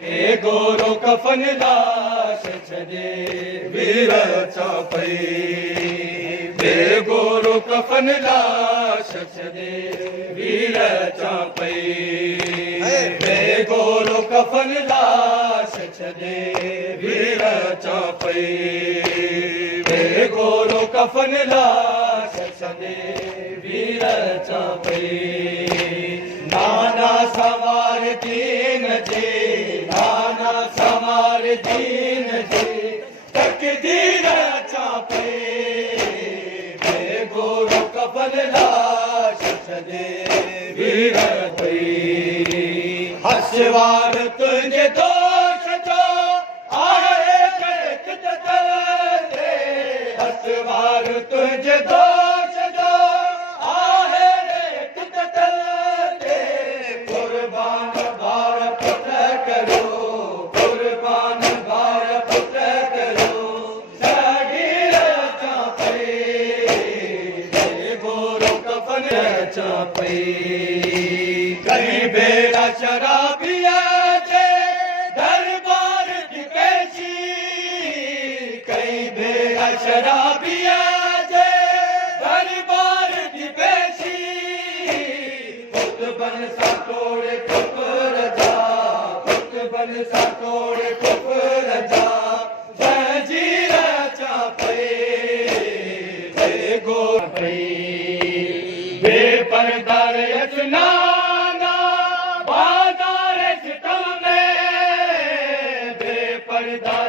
हे गोरो कफन लाश छॾे वीर चापई, हे गोरो कफन लाश छॾे वीर चापई, हे गोरो कफन लाश छॾे वीर चापई, हे गोरो कफन लाश छॾे वीर चापई। नाना सवार दीन जे, नाना सवार दीन जे तकदीर चापे, हे गोरो कफन लाश छॾे वीर पई। हसवार तुंहिंजे दोष जो आहे कित ते, हसवार तुंहिंजे दोष जो आहे कित ते, कुर्बान भार पुट करो, कुर्बान भार पुट करो, जागीर चापई, हे गोरो कफन चापई। कई बेड़ा शराबिया जे दरबार की पेशी, कई बेड़ा शराबिया जे दरबार की पेशी, बन सा तोड़े कुफर जा, बन सा तोड़े कुफर जा, जंजीर चापई, हे गोरो बेपर्दार यजनाना बाजार सितम में, बेपर्दा